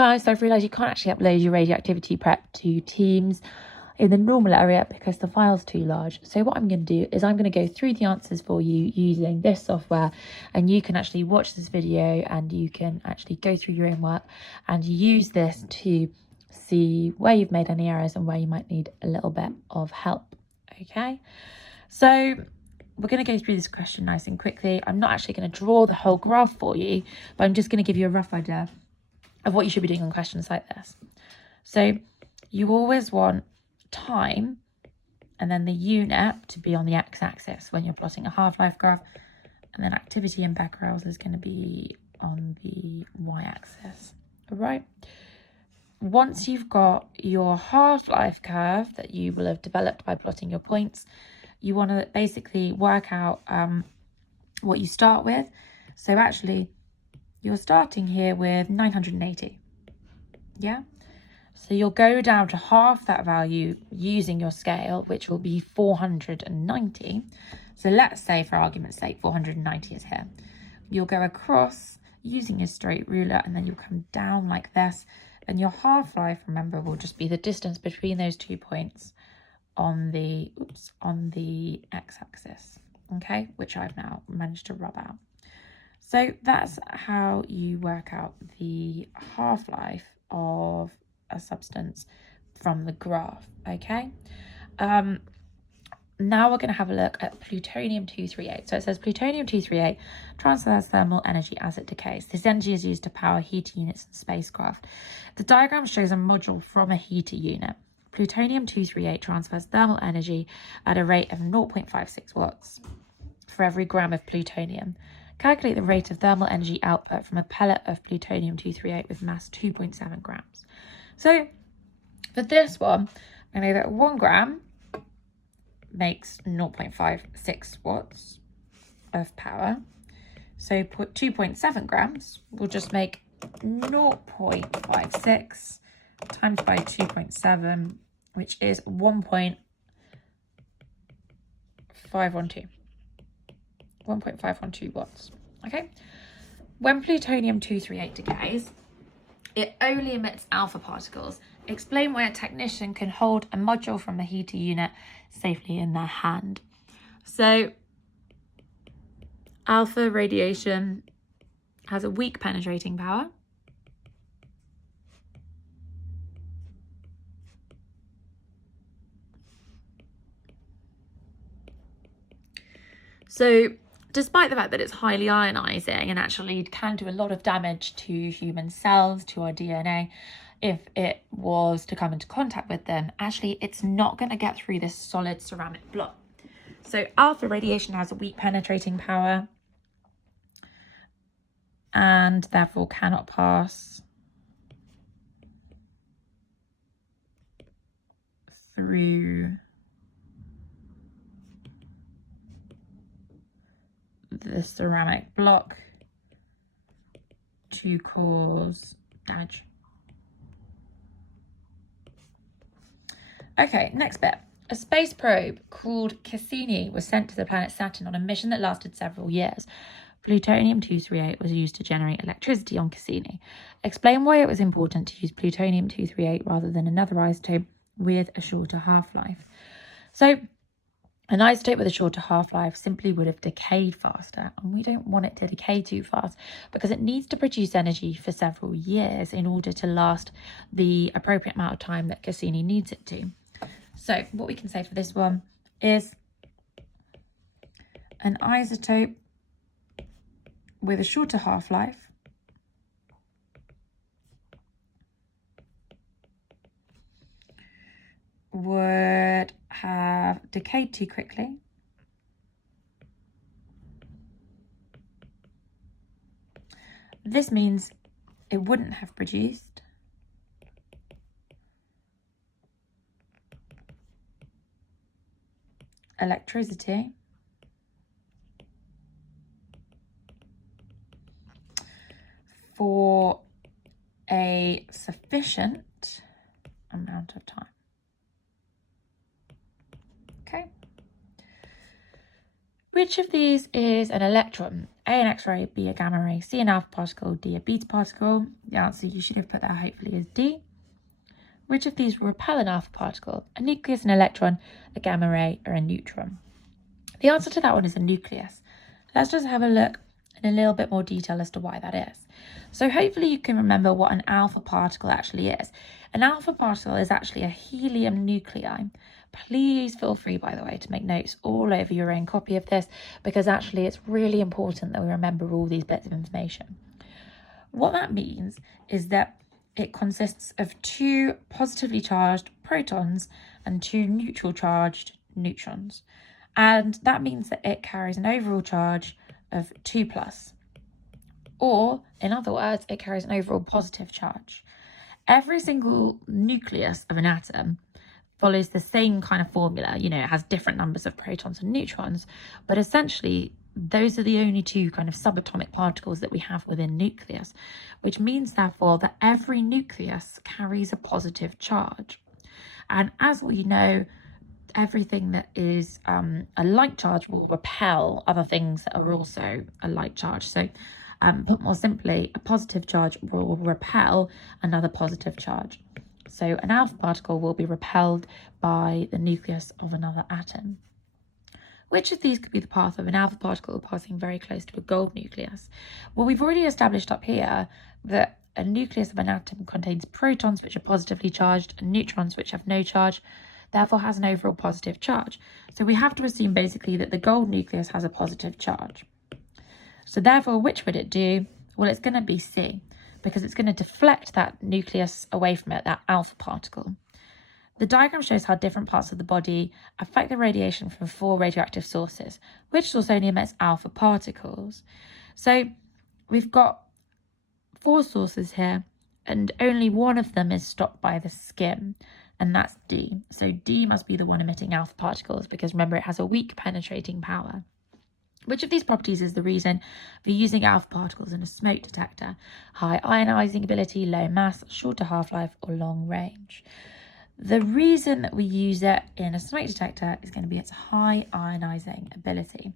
guys, so I've realised you can't actually upload your radioactivity prep to Teams in the normal area because the file's too large. So what I'm going to do is I'm going to go through the answers for you using this software, and you can actually watch this video and you can actually go through your own work and use this to see where you've made any errors and where you might need a little bit of help. Okay, so we're going to go through this question nice and quickly. I'm not actually going to draw the whole graph for you, but I'm just going to give you a rough idea of what you should be doing on questions like this. So you always want time and then the unit to be on the x-axis when you're plotting a half-life graph, and then activity in becquerels is going to be on the y-axis. All right. Once you've got your half-life curve that you will have developed by plotting your points, you want to basically work out what you start with. So actually, you're starting here with 980. Yeah. So you'll go down to half that value using your scale, which will be 490. So let's say, for argument's sake, 490 is here. You'll go across using your straight ruler, and then you'll come down like this. And your half-life, remember, will just be the distance between those 2 points on the x-axis, okay, which I've now managed to rub out. So that's how you work out the half-life of a substance from the graph, okay? Now we're going to have a look at plutonium-238. So it says plutonium-238 transfers thermal energy as it decays. This energy is used to power heater units and spacecraft. The diagram shows a module from a heater unit. Plutonium-238 transfers thermal energy at a rate of 0.56 watts for every gram of plutonium. Calculate the rate of thermal energy output from a pellet of plutonium-238 with mass 2.7 grams. So for this one, I know that 1 gram makes 0.56 watts of power. So put 2.7 grams will just make 0.56 times by 2.7, which is 1.512. 1.512 watts. Okay. When plutonium-238 decays, it only emits alpha particles. Explain why a technician can hold a module from a heater unit safely in their hand. So alpha radiation has a weak penetrating power. So despite the fact that it's highly ionizing and actually can do a lot of damage to human cells, to our DNA, if it was to come into contact with them, actually it's not going to get through this solid ceramic block. So alpha radiation has a weak penetrating power and therefore cannot pass through the ceramic block to cause damage. Okay, next bit. A space probe called Cassini was sent to the planet Saturn on a mission that lasted several years. Plutonium-238 was used to generate electricity on Cassini. Explain why it was important to use plutonium-238 rather than another isotope with a shorter half-life. So an isotope with a shorter half-life simply would have decayed faster, and we don't want it to decay too fast because it needs to produce energy for several years in order to last the appropriate amount of time that Cassini needs it to. So what we can say for this one is an isotope with a shorter half-life would have decayed too quickly This means it wouldn't have produced electricity for a sufficient amount of time. Okay. Which of these is an electron? A, an X-ray, B, a gamma ray, C, an alpha particle, D, a beta particle? The answer you should have put there hopefully is D. Which of these will repel an alpha particle? A nucleus, an electron, a gamma ray, or a neutron? The answer to that one is a nucleus. Let's just have a look in a little bit more detail as to why that is. So hopefully you can remember what an alpha particle actually is. An alpha particle is actually a helium nuclei. Please feel free, by the way, to make notes all over your own copy of this, because actually it's really important that we remember all these bits of information. What that means is that it consists of 2 positively charged protons and 2 neutral charged neutrons. And that means that it carries an overall charge of 2+. Or, in other words, it carries an overall positive charge. Every single nucleus of an atom follows the same kind of formula. You know, it has different numbers of protons and neutrons, but essentially those are the only 2 kind of subatomic particles that we have within nucleus, which means therefore that every nucleus carries a positive charge. And as we know, everything that is a light charge will repel other things that are also a light charge. So put more simply, a positive charge will repel another positive charge. So an alpha particle will be repelled by the nucleus of another atom. Which of these could be the path of an alpha particle passing very close to a gold nucleus? Well, we've already established up here that a nucleus of an atom contains protons which are positively charged and neutrons which have no charge, therefore has an overall positive charge. So we have to assume basically that the gold nucleus has a positive charge. So therefore, which would it do? Well, it's going to be C, because it's going to deflect that nucleus away from it, that alpha particle. The diagram shows how different parts of the body affect the radiation from 4 radioactive sources. Which source only emits alpha particles? So we've got 4 sources here, and only one of them is stopped by the skin, and that's D. So D must be the one emitting alpha particles, because remember, it has a weak penetrating power. Which of these properties is the reason for using alpha particles in a smoke detector? High ionizing ability, low mass, shorter half-life, or long range? The reason that we use it in a smoke detector is going to be its high ionizing ability.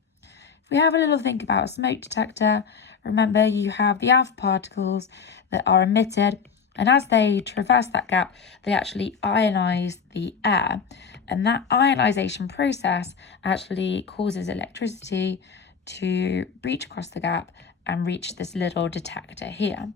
If we have a little think about a smoke detector, remember you have the alpha particles that are emitted, and as they traverse that gap, they actually ionize the air. And that ionization process actually causes electricity to breach across the gap and reach this little detector here.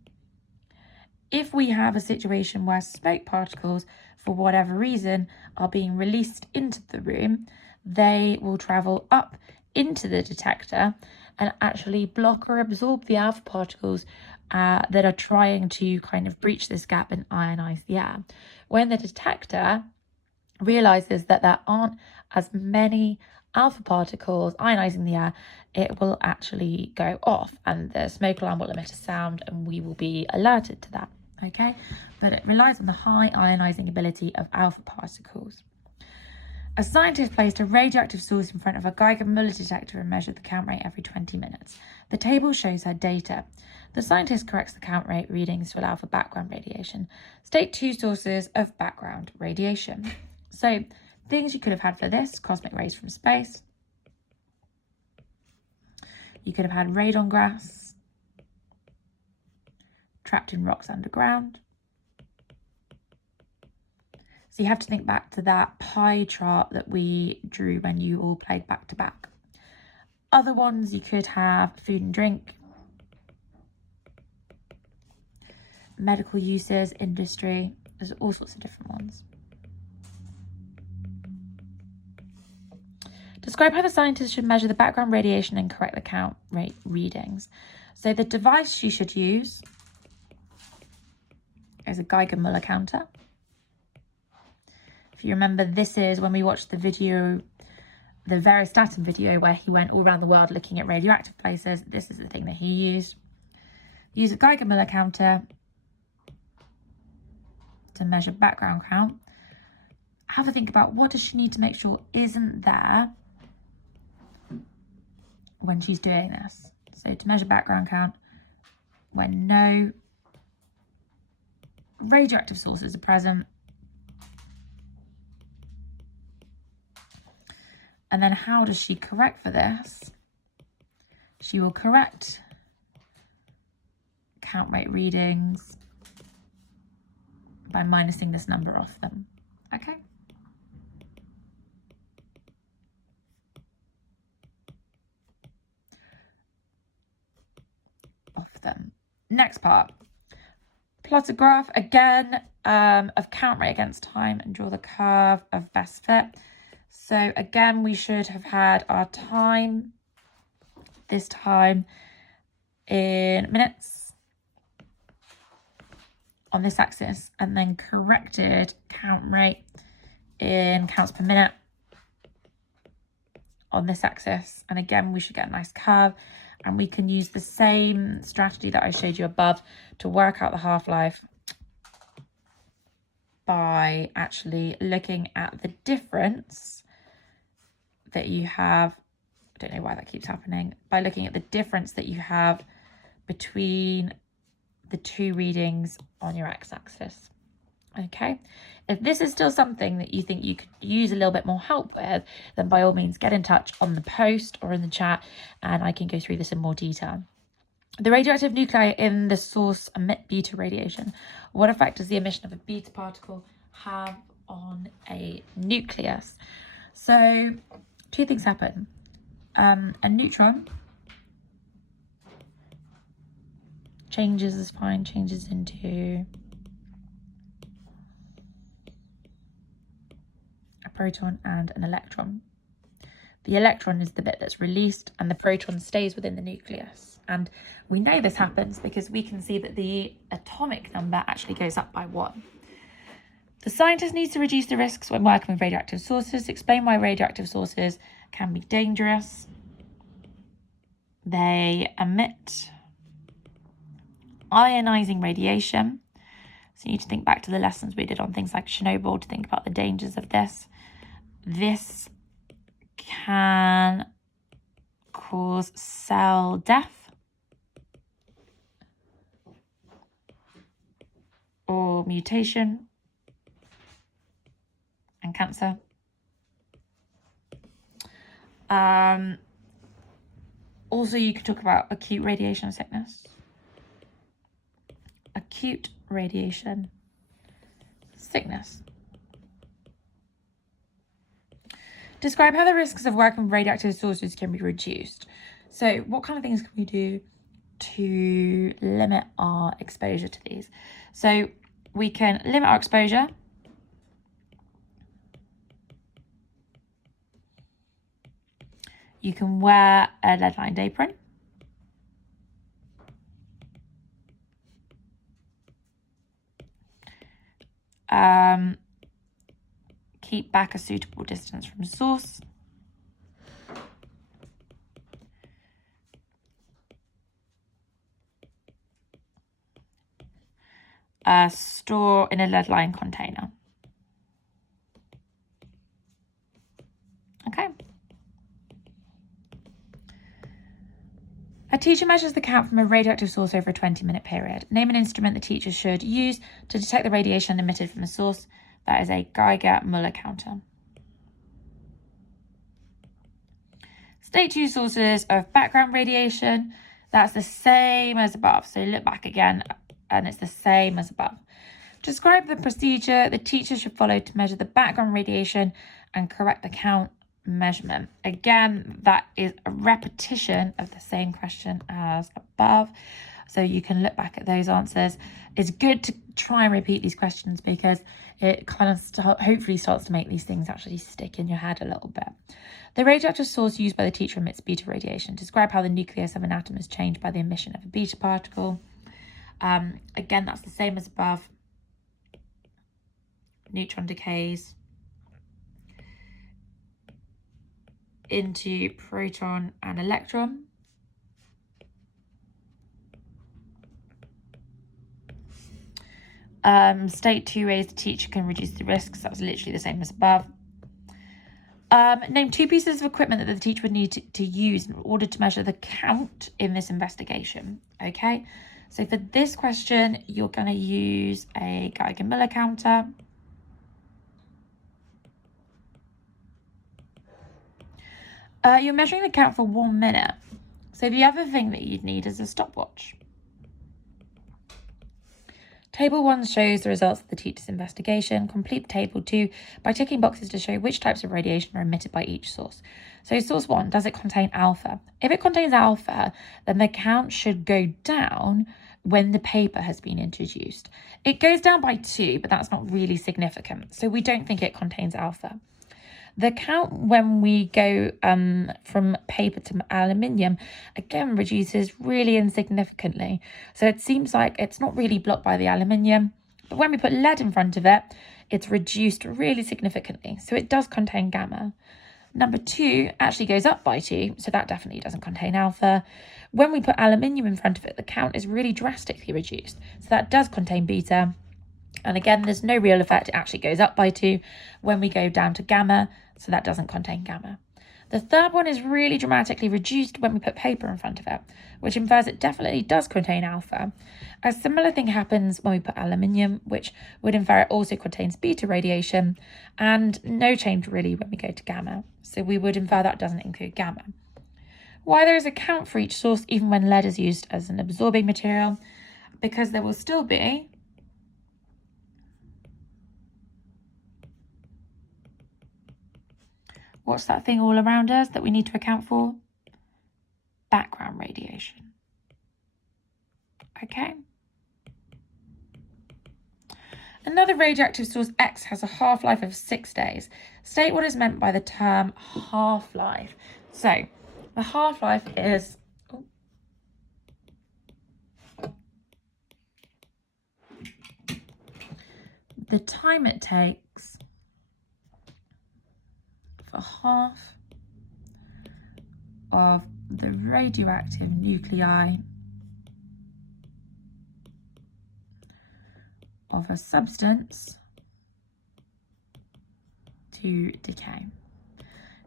If we have a situation where smoke particles, for whatever reason, are being released into the room, they will travel up into the detector and actually block or absorb the alpha particles that are trying to kind of breach this gap and ionize the air. When the detector realizes that there aren't as many alpha particles ionizing the air, it will actually go off and the smoke alarm will emit a sound and we will be alerted to that. Okay, but it relies on the high ionizing ability of alpha particles. A scientist placed a radioactive source in front of a Geiger-Müller detector and measured the count rate every 20 minutes. The table shows her data. The scientist corrects the count rate readings to allow for background radiation. State 2 sources of background radiation. So, things you could have had for this: cosmic rays from space. You could have had radon gas trapped in rocks underground. So you have to think back to that pie chart that we drew when you all played back to back. Other ones, you could have food and drink, medical uses, industry. There's all sorts of different ones. Describe how the scientist should measure the background radiation and correct the count rate readings. So the device you should use is a Geiger-Müller counter. If you remember, this is when we watched the video, the Varistatin video, where he went all around the world looking at radioactive places. This is the thing that he used. Use a Geiger-Müller counter to measure background count. Have a think about what does she need to make sure isn't there when she's doing this. So to measure background count when no radioactive sources are present. And then how does she correct for this? she will correct count rate readings by minusing this number off them. Okay. Off them. Next part. Plot a graph again of count rate against time and draw the curve of best fit. So again, we should have had our time this time in minutes on this axis, and then corrected count rate in counts per minute on this axis. And again, we should get a nice curve, and we can use the same strategy that I showed you above to work out the half-life by actually looking at the difference that you have. I don't know why that keeps happening. By looking at the difference that you have between the two readings on your x-axis. Okay, if this is still something that you think you could use a little bit more help with, then by all means get in touch on the post or in the chat, and I can go through this in more detail. The radioactive nuclei in the source emit beta radiation. What effect does the emission of a beta particle have on a nucleus? So two things happen. A neutron changes into a proton and an electron. The electron is the bit that's released, and the proton stays within the nucleus. And we know this happens because we can see that the atomic number actually goes up by 1. The scientist needs to reduce the risks when working with radioactive sources, explain why radioactive sources can be dangerous. They emit ionizing radiation. So you need to think back to the lessons we did on things like Chernobyl to think about the dangers of this. This can cause cell death or mutation and cancer. Also, you could talk about acute radiation sickness. Acute radiation sickness. Describe how the risks of working with radioactive sources can be reduced. So what kind of things can we do to limit our exposure to these? So we can limit our exposure you can wear a lead-lined apron. Keep back a suitable distance from source. Store in a lead-lined container. Okay. A teacher measures the count from a radioactive source over a 20-minute period. Name an instrument the teacher should use to detect the radiation emitted from the source. That is a Geiger-Müller counter. State 2 sources of background radiation. That's the same as above. So look back again, and it's the same as above. Describe the procedure the teacher should follow to measure the background radiation and correct the count measurement. Again, that is a repetition of the same question as above. So you can look back at those answers. It's good to try and repeat these questions because it kind of hopefully starts to make these things actually stick in your head a little bit. The radioactive source used by the teacher emits beta radiation. Describe how the nucleus of an atom is changed by the emission of a beta particle. Again, that's the same as above. Neutron decays into proton and electron. State 2 ways the teacher can reduce the risks. That's literally the same as above. Name 2 pieces of equipment that the teacher would need to use in order to measure the count in this investigation. Okay, so for this question, you're going to use a Geiger-Müller counter. You're measuring the count for 1 minute. So the other thing that you'd need is a stopwatch. Table 1 shows the results of the teacher's investigation. Complete Table 2 by ticking boxes to show which types of radiation are emitted by each source. So source 1, does it contain alpha? If it contains alpha, then the count should go down when the paper has been introduced. It goes down by 2, but that's not really significant. So we don't think it contains alpha. The count when we go from paper to aluminium, again, reduces really insignificantly. So it seems like it's not really blocked by the aluminium, but when we put lead in front of it, it's reduced really significantly. So it does contain gamma. Number 2 actually goes up by 2, so that definitely doesn't contain alpha. When we put aluminium in front of it, the count is really drastically reduced. So that does contain beta. And again, there's no real effect. It actually goes up by 2 when we go down to gamma, so that doesn't contain gamma. The third one is really dramatically reduced when we put paper in front of it, which infers it definitely does contain alpha. A similar thing happens when we put aluminium, which would infer it also contains beta radiation, and no change really when we go to gamma. So we would infer that doesn't include gamma. Why there is a count for each source even when lead is used as an absorbing material? Because there will still be what's that thing all around us that we need to account for? Background radiation. Okay. Another radioactive source, X, has a half-life of 6 days. State what is meant by the term half-life. So, the half-life is the time it takes for half of the radioactive nuclei of a substance to decay.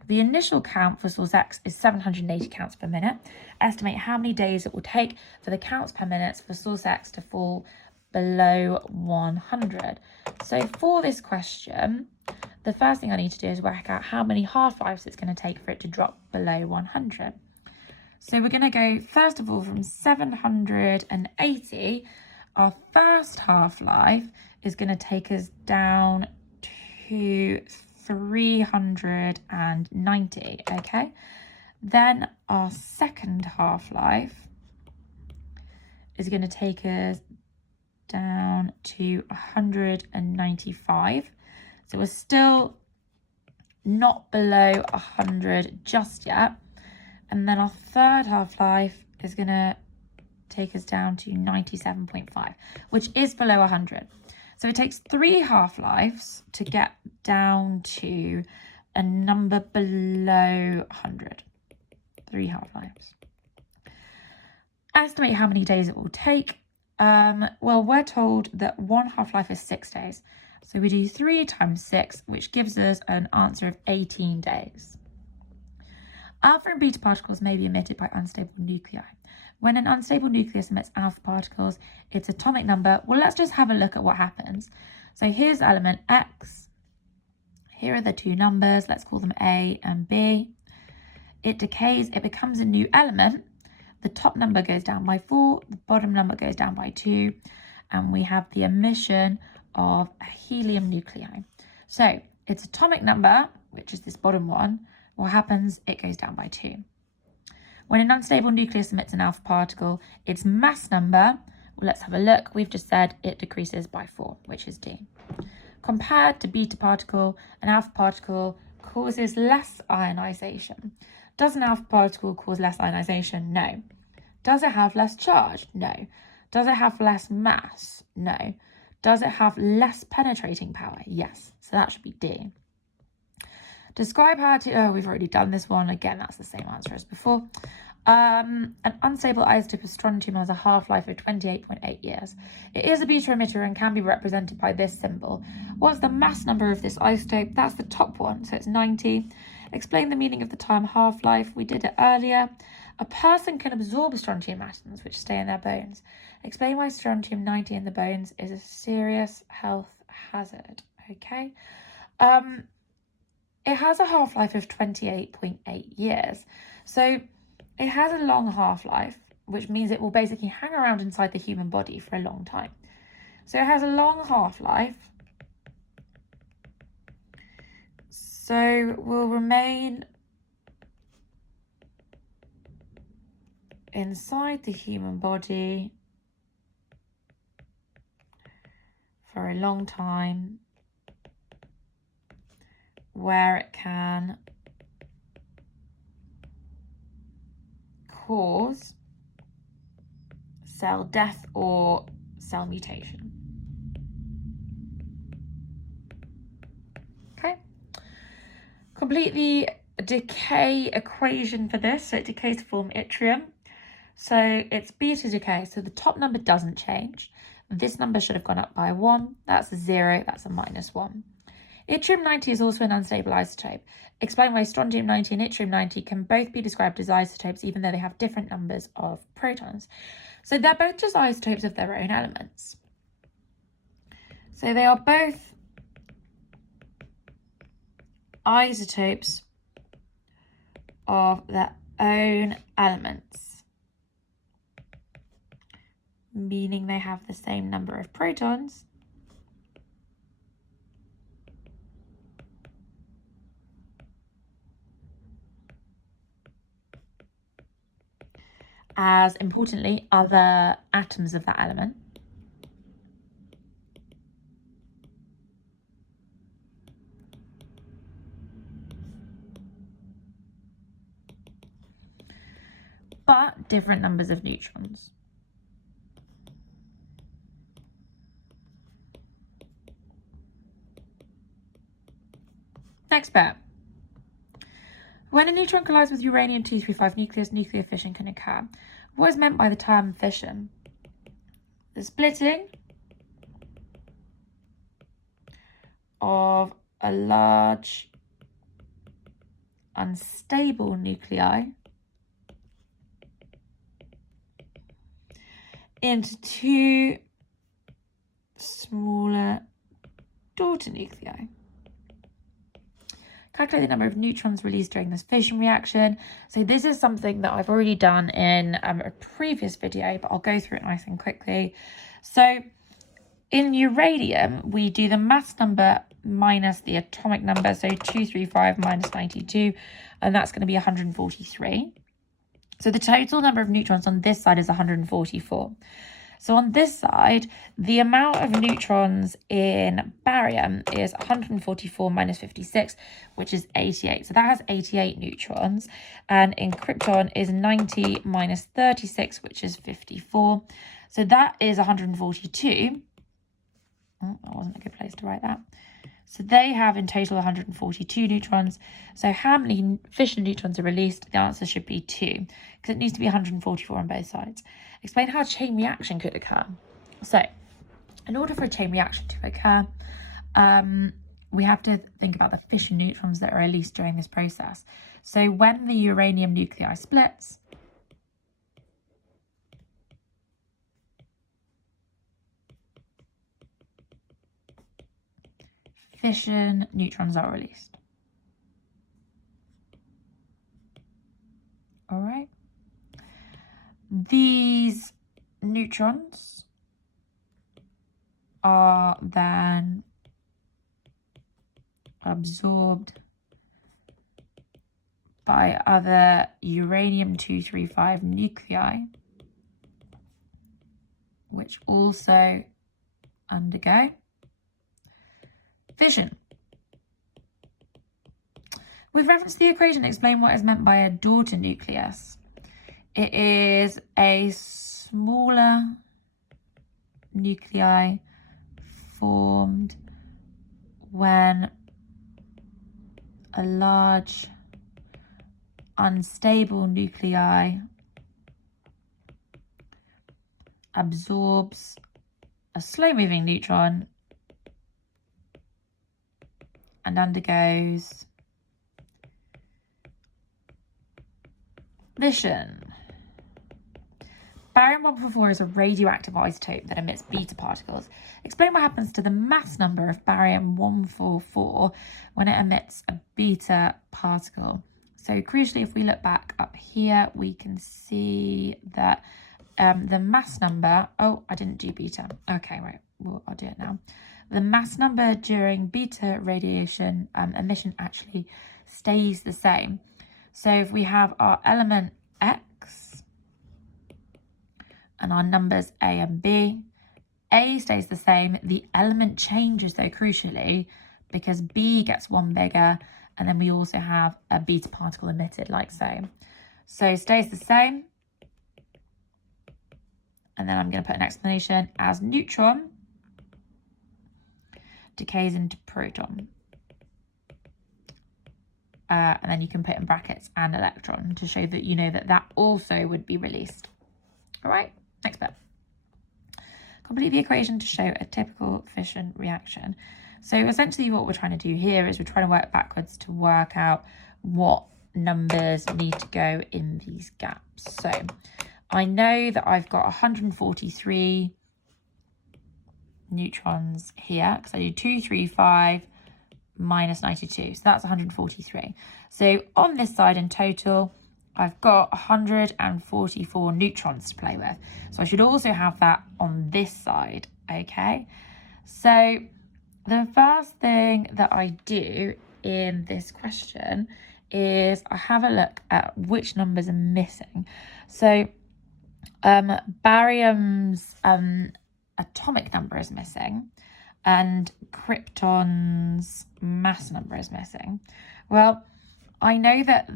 The initial count for source X is 780 counts per minute. Estimate how many days it will take for the counts per minute for source X to fall below 100. So for this question, the first thing I need to do is work out how many half-lives it's going to take for it to drop below 100. So we're going to go, first of all, from 780. Our first half-life is going to take us down to 390, okay? Then our second half-life is going to take us down to 195. So we're still not below 100 just yet. And then our third half-life is going to take us down to 97.5, which is below 100. So it takes 3 half-lives to get down to a number below 100. 3 half-lives. Estimate how many days it will take. Well, we're told that 1 half-life is 6 days. So we do 3 times 6, which gives us an answer of 18 days. Alpha and beta particles may be emitted by unstable nuclei. When an unstable nucleus emits alpha particles, its atomic number, well, let's just have a look at what happens. So here's the element X. Here are the 2 numbers. Let's call them A and B. It decays. It becomes a new element. The top number goes down by 4. The bottom number goes down by 2. And we have the emission of a helium nuclei. So its atomic number, which is this bottom one, what happens? It goes down by 2. When an unstable nucleus emits an alpha particle, its mass number, well, let's have a look. We've just said it decreases by 4, which is D. Compared to beta particle, an alpha particle causes less ionization. Does an alpha particle cause less ionization? No. Does it have less charge? No. Does it have less mass? No. Does it have less penetrating power? Yes. So that should be D. Describe how to, we've already done this one. Again, that's the same answer as before. An unstable isotope of strontium has a half-life of 28.8 years. It is a beta emitter and can be represented by this symbol. What's the mass number of this isotope? That's the top one, so it's 90. Explain the meaning of the term half-life. We did it earlier. A person can absorb strontium atoms which stay in their bones. Explain why strontium-90 in the bones is a serious health hazard. Okay. It has a half-life of 28.8 years. So it has a long half-life, which means it will basically hang around inside the human body for a long time. So it has a long half-life. So will remain inside the human body for a long time, where it can cause cell death or cell mutation. Okay. Complete the decay equation for this. So it decays to form yttrium. So it's beta decay. So the top number doesn't change. This number should have gone up by 1. That's a 0. That's a -1. Yttrium-90 is also an unstable isotope. Explain why strontium-90 and yttrium-90 can both be described as isotopes even though they have different numbers of protons. So they're both just isotopes of their own elements. So they are both isotopes of their own elements, meaning they have the same number of protons, as, importantly, other atoms of that element. But different numbers of neutrons. Next bit. When a neutron collides with uranium-235 nucleus, nuclear fission can occur. What is meant by the term fission? The splitting of a large unstable nuclei into two smaller daughter nuclei. Calculate the number of neutrons released during this fission reaction. So this is something that I've already done in a previous video, but I'll go through it nice and quickly. So in uranium, we do the mass number minus the atomic number, so 235 minus 92, and that's going to be 143. So the total number of neutrons on this side is 144. So on this side, the amount of neutrons in barium is 144 minus 56, which is 88. So that has 88 neutrons. And in krypton is 90 minus 36, which is 54. So that is 142. Oh, that wasn't a good place to write that. So they have in total 142 neutrons. So how many fission neutrons are released? The answer should be 2, because it needs to be 144 on both sides. Explain how a chain reaction could occur. So in order for a chain reaction to occur, we have to think about the fission neutrons that are released during this process. So when the uranium nuclei splits, fission neutrons are released. All right. These neutrons are then absorbed by other uranium-235 nuclei, which also undergo fission. With reference to the equation, explain what is meant by a daughter nucleus. It is a smaller nuclei formed when a large unstable nuclei absorbs a slow-moving neutron and undergoes fission. Barium-144 is a radioactive isotope that emits beta particles. Explain what happens to the mass number of barium-144 when it emits a beta particle. So crucially, if we look back up here, we can see that the mass number, oh, I didn't do beta. Okay, right, well, I'll do it now. The mass number during beta radiation emission actually stays the same. So if we have our element X and our numbers A and B, A stays the same. The element changes though, crucially, because B gets one bigger, and then we also have a beta particle emitted like so. So stays the same. And then I'm going to put an explanation as neutron decays into proton. And then you can put in brackets and electron to show that you know that that also would be released. All right, next bit. Complete the equation to show a typical fission reaction. So essentially what we're trying to do here is we're trying to work backwards to work out what numbers need to go in these gaps. So I know that I've got 143 neutrons here because I do 235 minus 92. So that's 143. So on this side in total, I've got 144 neutrons to play with. So I should also have that on this side, okay? So the first thing that I do in this question is I have a look at which numbers are missing. So barium's atomic number is missing and krypton's mass number is missing. Well, I know that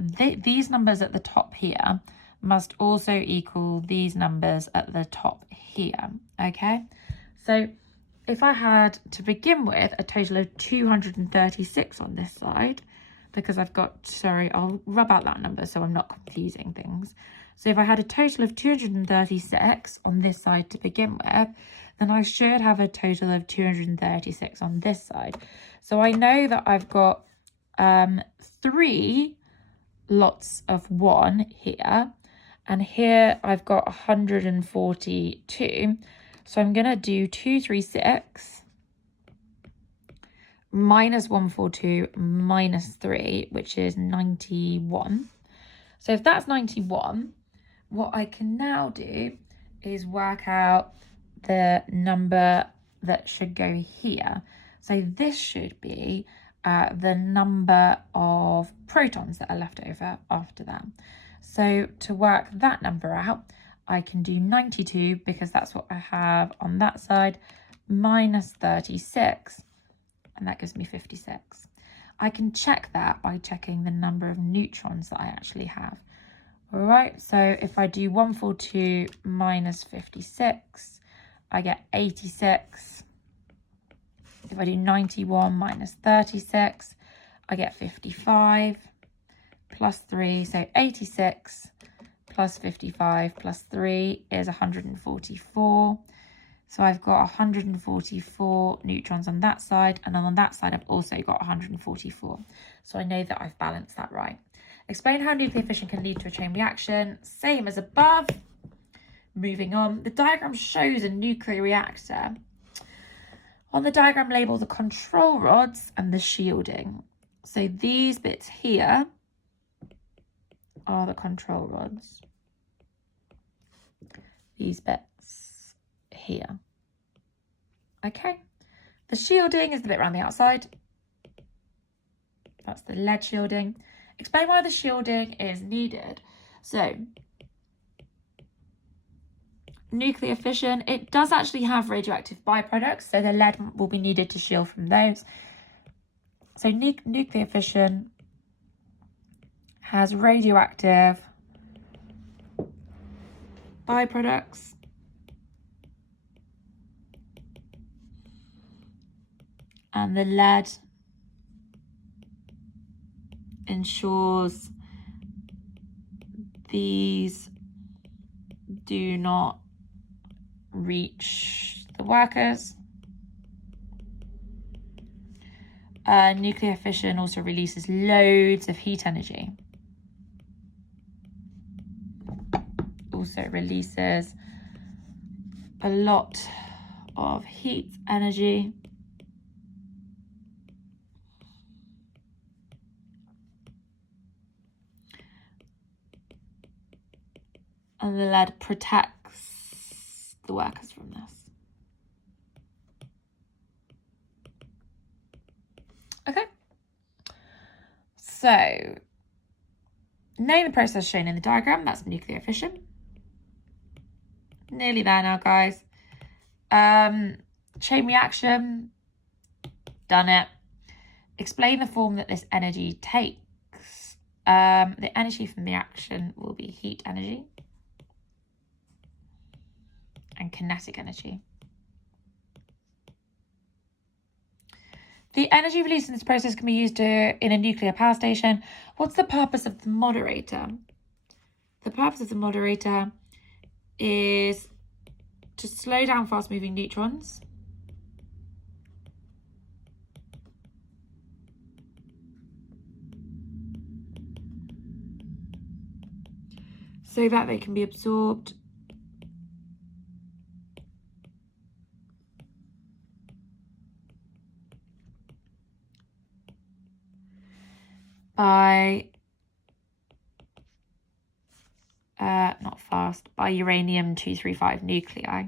these numbers at the top here must also equal these numbers at the top here, okay? So if I had to begin with a total of 236 on this side, because I've got, sorry, I'll rub out that number so I'm not confusing things. So if I had a total of 236 on this side to begin with, then I should have a total of 236 on this side. So I know that I've got 3 lots of 1 here, and here I've got 142. So I'm going to do 236 minus 142 minus 3, which is 91. So if that's 91, what I can now do is work out the number that should go here. So this should be the number of protons that are left over after that. So to work that number out, I can do 92 because that's what I have on that side, minus 36, and that gives me 56. I can check that by checking the number of neutrons that I actually have. All right, so if I do 142 minus 56, I get 86. If I do 91 minus 36, I get 55 plus 3, so 86 plus 55 plus 3 is 144. So I've got 144 neutrons on that side, and on that side I've also got 144. So I know that I've balanced that right. Explain how nuclear fission can lead to a chain reaction. Same as above. Moving on, the diagram shows a nuclear reactor. On the diagram, label the control rods and the shielding. So these bits here are the control rods. These bits here. Okay, the shielding is the bit around the outside. That's the lead shielding. Explain why the shielding is needed. So, nuclear fission, it does actually have radioactive byproducts, so the lead will be needed to shield from those. So nuclear fission has radioactive byproducts. And the lead ensures these do not reach the workers. Nuclear fission also releases loads of heat energy. Also releases a lot of heat energy. And the lead protects the workers from this. Okay. So, name the process shown in the diagram. That's nuclear fission. Nearly there now, guys. Chain reaction. Done it. Explain the form that this energy takes. The energy from the action will be heat energy and kinetic energy. The energy released in this process can be used in a nuclear power station. What's the purpose of the moderator? The purpose of the moderator is to slow down fast-moving neutrons so that they can be absorbed by by uranium-235 nuclei.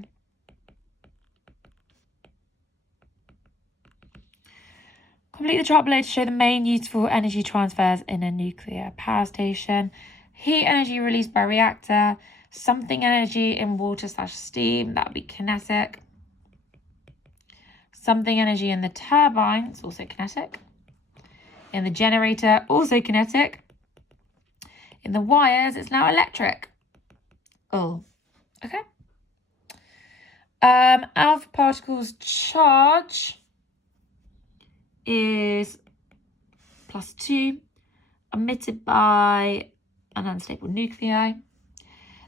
Complete the chart below to show the main useful energy transfers in a nuclear power station. Heat energy released by reactor, something energy in water/steam, that would be kinetic. Something energy in the turbine, it's also kinetic. In the generator, also kinetic. In the wires, it's now electric. Oh, okay. Alpha particles charge is +2, emitted by an unstable nuclei.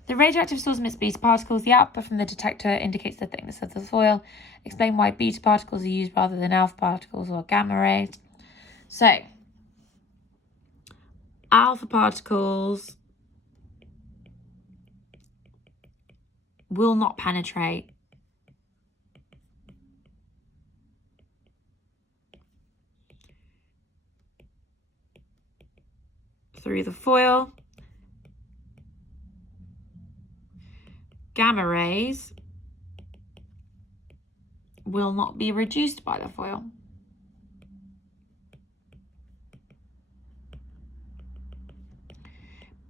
The radioactive source emits beta particles. The output from the detector indicates the thickness of the foil. Explain why beta particles are used rather than alpha particles or gamma rays. So, alpha particles will not penetrate through the foil. Gamma rays will not be reduced by the foil.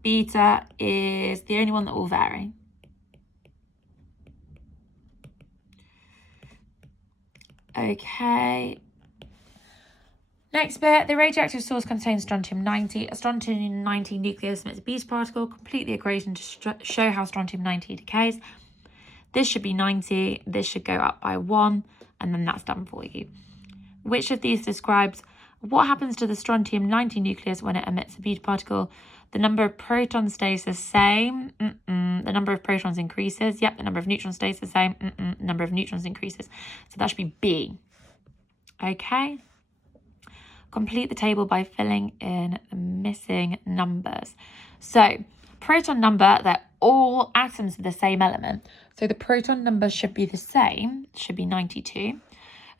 Beta is the only one that will vary. Okay. Next bit, the radioactive source contains strontium-90. A strontium-90 nucleus emits a beta particle. Complete the equation to show how strontium-90 decays. This should be 90. This should go up by 1, and then that's done for you. Which of these describes what happens to the strontium-90 nucleus when it emits a beta particle? The number of protons stays the same. The number of protons increases. Yep, the number of neutrons stays the same. The number of neutrons increases. So that should be B. Okay. Complete the table by filling in the missing numbers. So, proton number, they're all atoms of the same element. So the proton number should be the same, should be 92.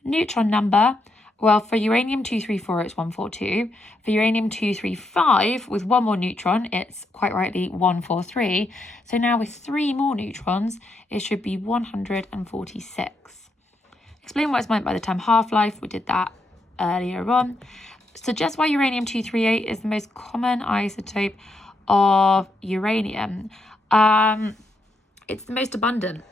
Neutron number, well, for uranium-234, it's 142. For uranium-235, with one more neutron, it's quite rightly 143. So now with 3 more neutrons, it should be 146. Explain what is meant by the term half-life. We did that earlier on. Suggest why uranium-238 is the most common isotope of uranium. It's the most abundant.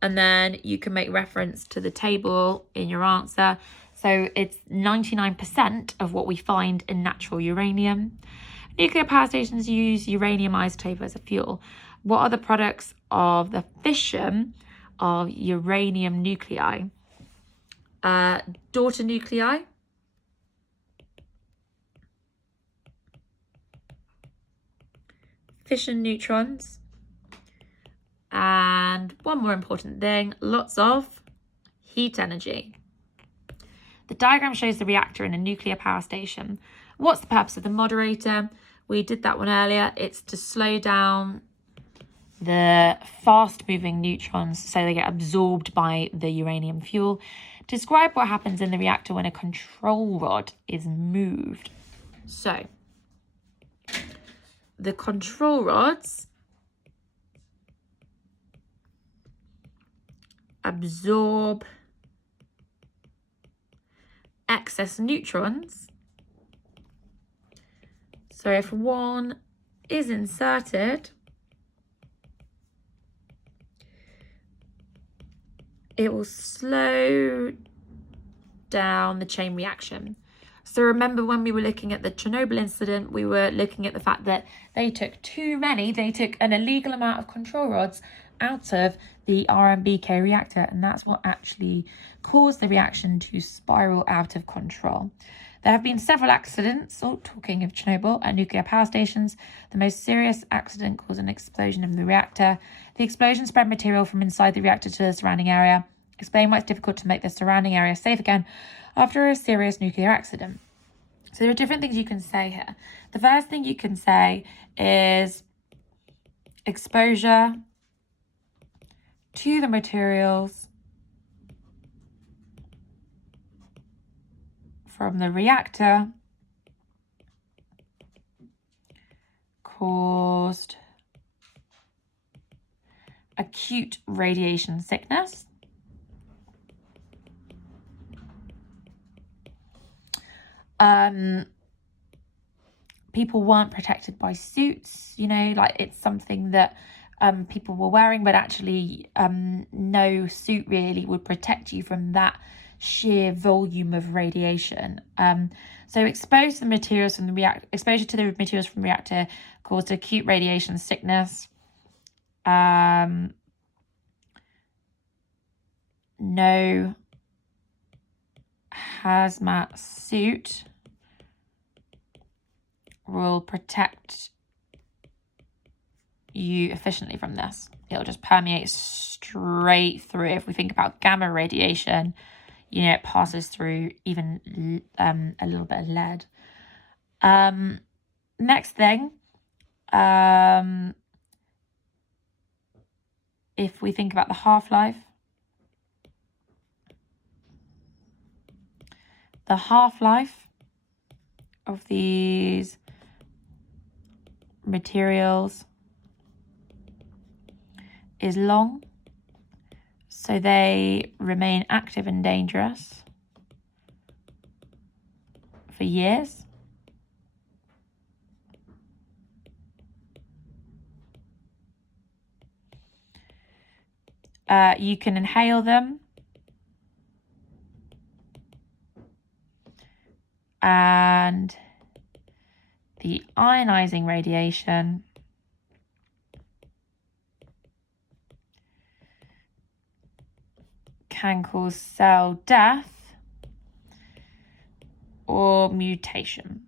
And then you can make reference to the table in your answer. So it's 99% of what we find in natural uranium. Nuclear power stations use uranium isotope as a fuel. What are the products of the fission of uranium nuclei? Daughter nuclei, fission neutrons, and one more important thing, lots of heat energy. The diagram shows the reactor in a nuclear power station. What's the purpose of the moderator? We did that one earlier. It's to slow down the fast-moving neutrons so they get absorbed by the uranium fuel. Describe what happens in the reactor when a control rod is moved. So, the control rods absorb excess neutrons. So if one is inserted, it will slow down the chain reaction. So remember when we were looking at the Chernobyl incident, we were looking at the fact that they took an illegal amount of control rods out of the RMBK reactor, and that's what actually caused the reaction to spiral out of control. There have been several accidents, talking of Chernobyl, at nuclear power stations. The most serious accident caused an explosion in the reactor. The explosion spread material from inside the reactor to the surrounding area. Explain why it's difficult to make the surrounding area safe again after a serious nuclear accident. So there are different things you can say here. The first thing you can say is exposure to the materials from the reactor caused acute radiation sickness. People weren't protected by suits, like it's something that people were wearing, but actually no suit really would protect you from that sheer volume of radiation. So exposure to the materials from the reactor caused acute radiation sickness. No hazmat suit will protect you efficiently from this. It'll just permeate straight through. If we think about gamma radiation, it passes through even a little bit of lead. Next thing, if we think about the half-life, of these materials is long, so they remain active and dangerous for years. You can inhale them, and the ionizing radiation can cause cell death or mutation.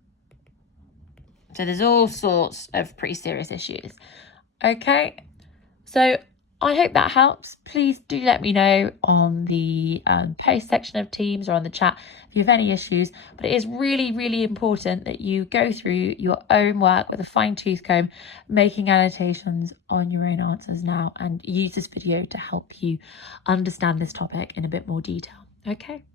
So there's all sorts of pretty serious issues. Okay, so I hope that helps. Please do let me know on the post section of Teams or on the chat if you have any issues. But it is really, really important that you go through your own work with a fine-tooth comb, making annotations on your own answers now, and use this video to help you understand this topic in a bit more detail. Okay.